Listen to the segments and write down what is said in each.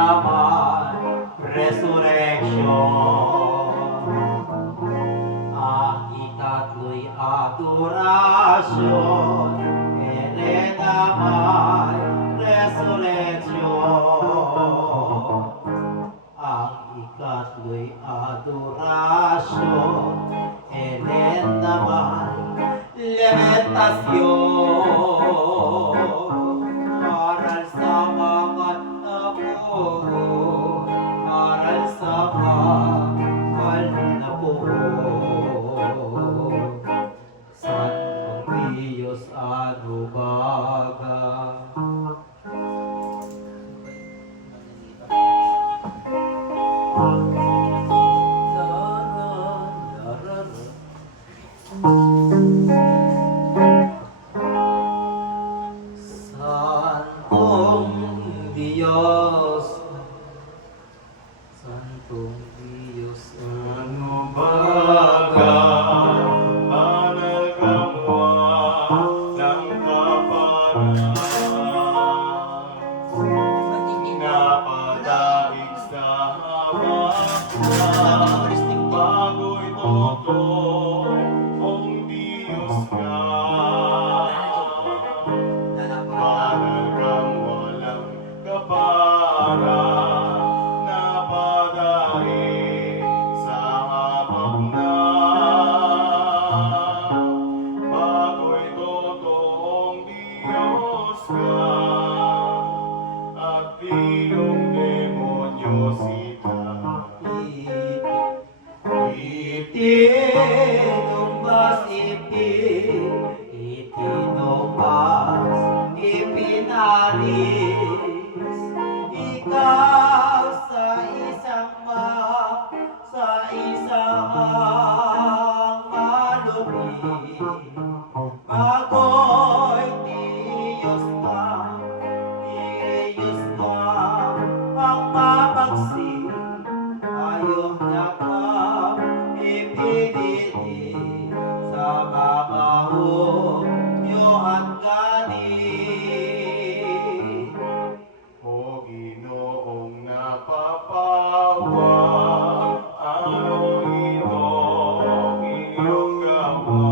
naman resurrection. Ang ikatlo'y adorasyon, ere naman resurrection. Ang ikatlo'y adorasyon, ere naman lementasyon. Aral sa mga nabuo, aral sa mahal na buo. Santong Diyos ano baga. Santong Diyos, Santong Diyos, ano baga, banal kapwa ng kaparanan, napadaig sa habang bago'y totoong Diyos ka. Banal kang walang kapara, napadaig sa habang na bago'y totoong Diyos ka, at iyong demonyosita. Itinumbas, itinumbas, ipinaris. Ikaw sa isang malupit, bago'y Diyos ka, ang mabagsik, ayaw na ka ipinili sa mga hukyo at galit. O Ginoong napapawa, ano itong iyong gawa?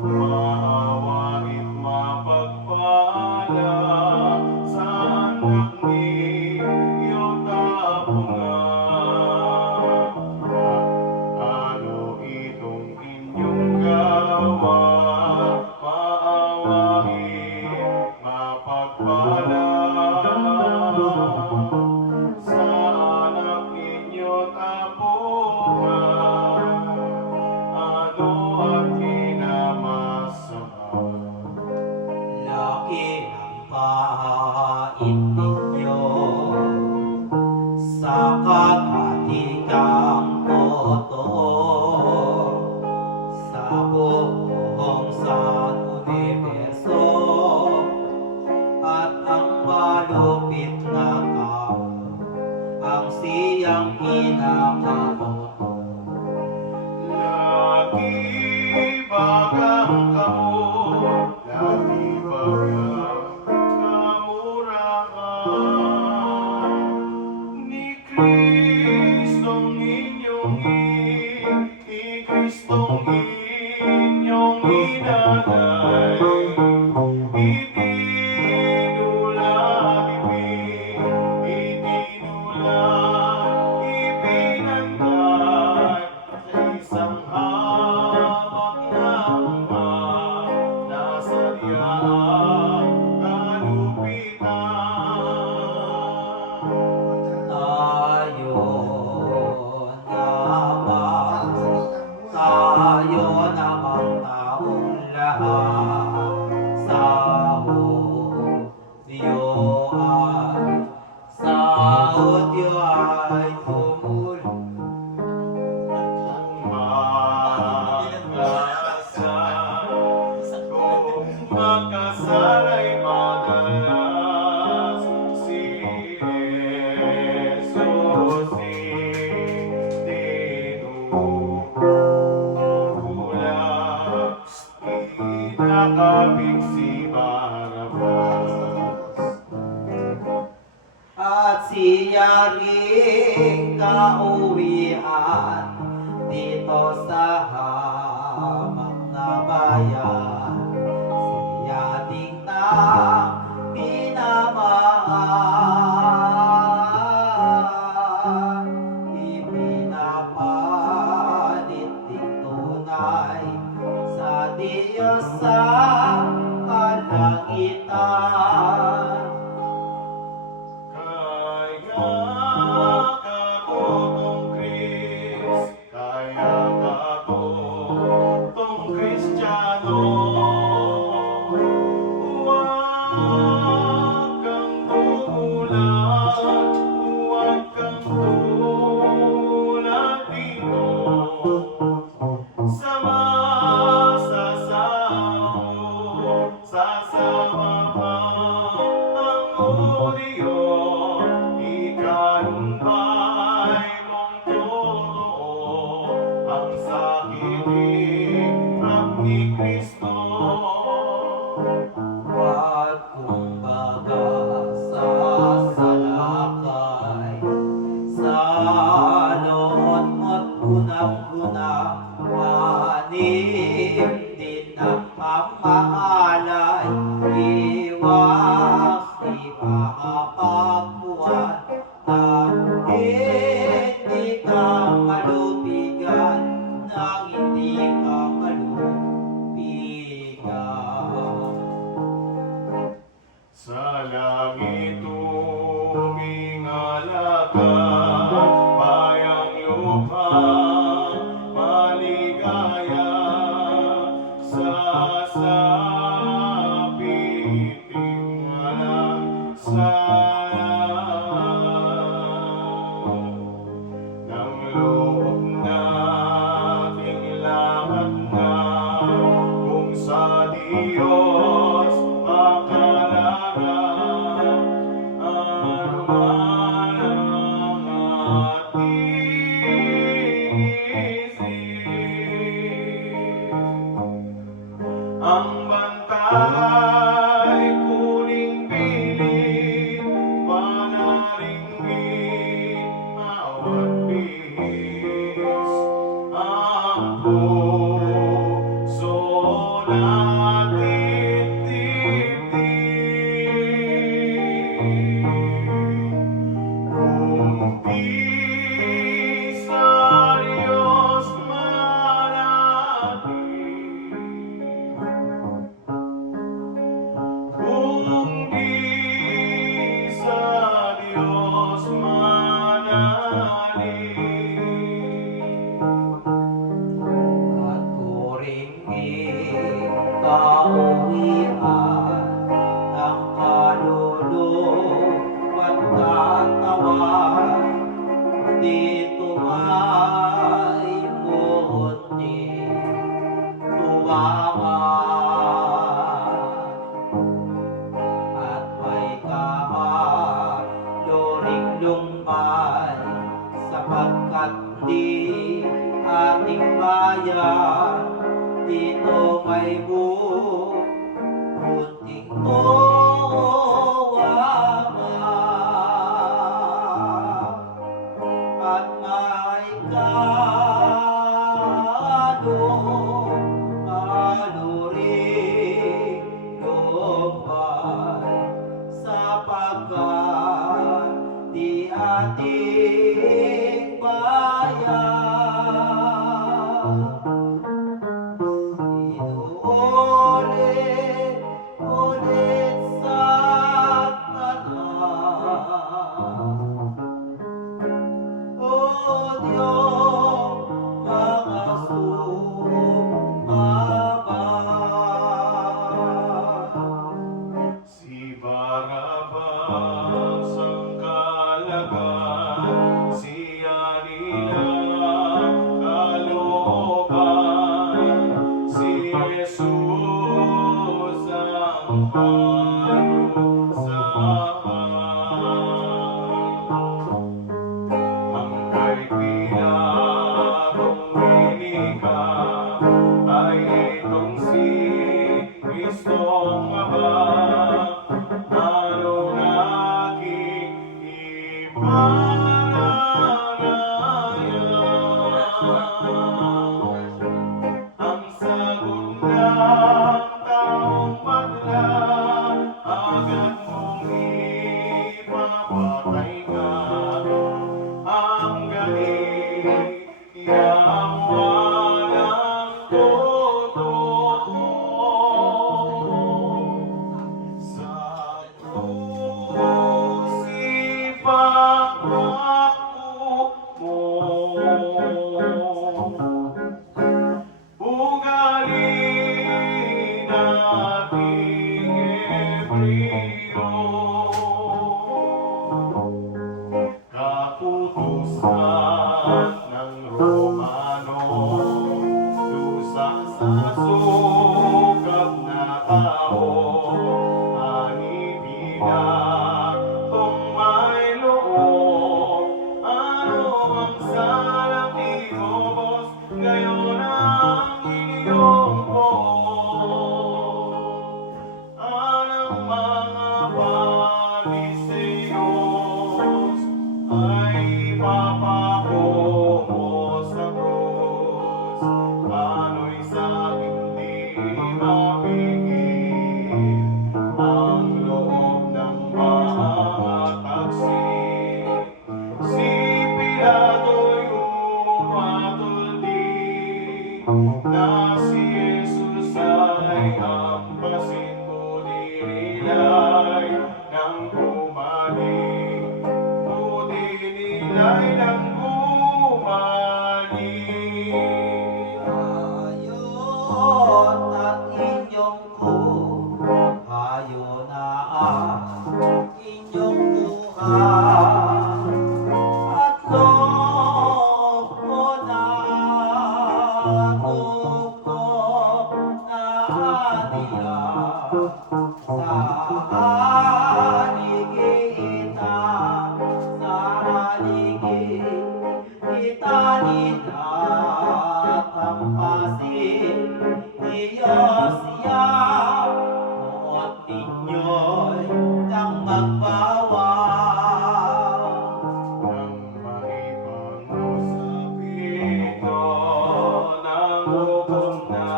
Maawa'y mapagpala sa anak niyo tapungan. Ano itong inyong gawa? Maawa'y mapagpala sa anak ninyo tapungan. Ano ang kinamasama? Laki ng pait ninyo sa kakatikang totoo sa buong universo, at ang malupit na kao ang siyang pinakatotoo. Lagi bagang kamo, lagi bagang kamurahan ni Kristong inyong Kristong inyong inanay. Ipinantay sa isang hawak na umat, nasa diyaang kalupitan. Tayo namang taong lahat sa hudyo ay tumulong. Magkasal ay madalas si Jesus tinutulak, inakabig si Barabas. siya ring kauwian dito sa hamak na bayan. Siya ding na minamahal, ipinapalit ding tunay sa Diyos sa kalangitan. Kaya kako tong Kris, kaya kako tong Kristiyano. Huwag kang tumulat, huwag kang tumulat dito. Sama sa sahod, sasamahan ang Diyo. Ikalumbay mong totoo ang sakit hirap ni Kristo. Huwag kumbaga sasalakay sa loo't mo't gunang-gunang anim din ang pamaalay. Iwas di makapagpuan at hindi ka malupigan nang hindi ka malupigan. Sa langit tumingala ka, bayang lupa maligaya. Sa sapiting walang sayang, ng loob nating lahat na kung sa Diyos pakalarang, anuman ang ating isip. Ang bantay kuning piling, panaringgit bawat bihis. Ang puso natin titig, kung di sa Diyos manalig. Kung di sa Diyos manalig. At kuringin kauwian ng kaluluwa't katawan, dito may munting tuwangan at may kahaloring lumbay, sapagkat di ating bayan dito may munting tuwangan at may kaloring lumbay, sapagkat di ating bayan inuulit-ulit sa tanan. O Diyos, mga sumabay. Si Barabas ang kalagan, at loob ko na aniya sa haligitan, sa haligitan at tampasin ni Yosya, at ninyo'y nang magbawang. Nang maibang usapin ko, nang hukom na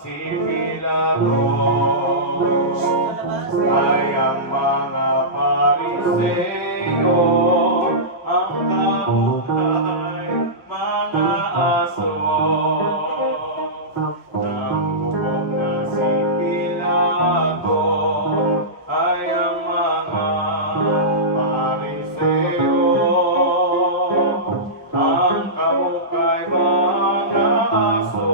si Pilatos, ay ang mga Pariseo ang kabuhay mga aso. Nang hukom na si Pilato, ay ang mga Pariseo ang kabuhay mga aso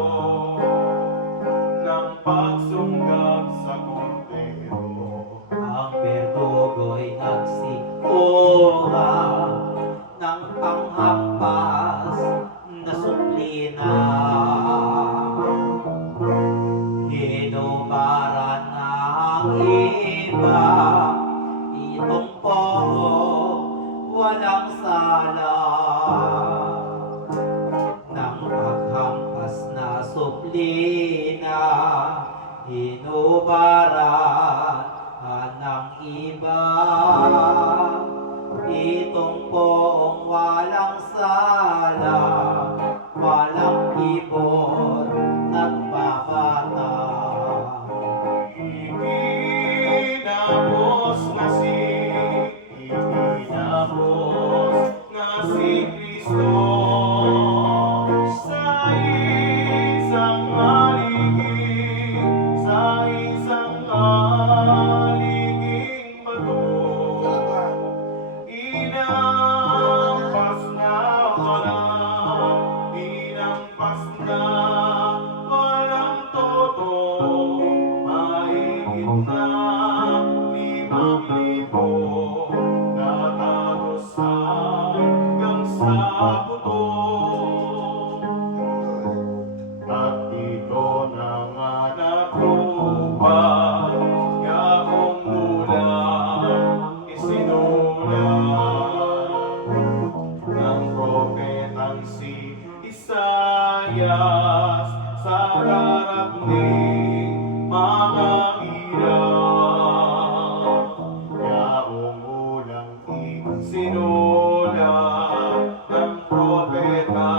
ng pagsunggab sa kordero. Ang berdugo'y nagsikuha ng panghampas na suplina. Hinubaran ng iba, itong po walang sala. Nang paghampas na suplina, hinubaran ng iba, itong poong walang sala, walang ibon at babata. Iginapos na si Kristo sa isang haliging bato. Inampas na walang todo, mahigit na 5,000 natagos hanggang sa buto. At ito na nga natupad, yaong ulang isinulat ng propetang si Isaias sa darating mga hirap. Yaong ulang isinulat ng propeta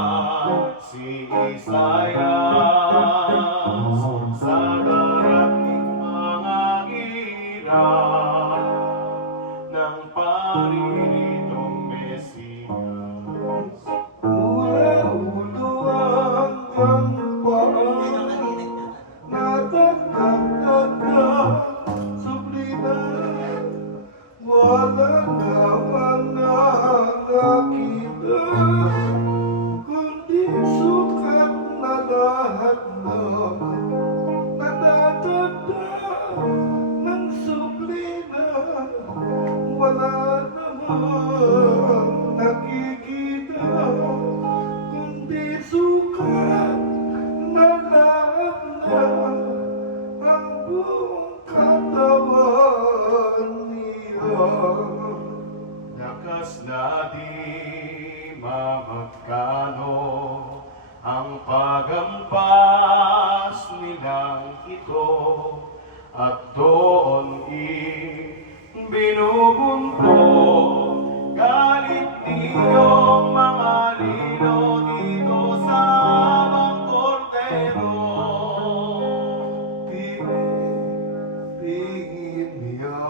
si Isaias sa darating mga hirap ng pariritong Mesiyas. Mula ulo hanggang paa, natagdag suplina. Wala naman nakakita, kundi sukat na lahat na nadadagdag ng suplina. Wala namang nakikita, kundi sukat na lahat na ang buong katawan niya. Lakas na di mamagkano ang pagampas nilang ito, at doon binubunto galit niyong mga lino dito sa amang kordero. Tingin niya,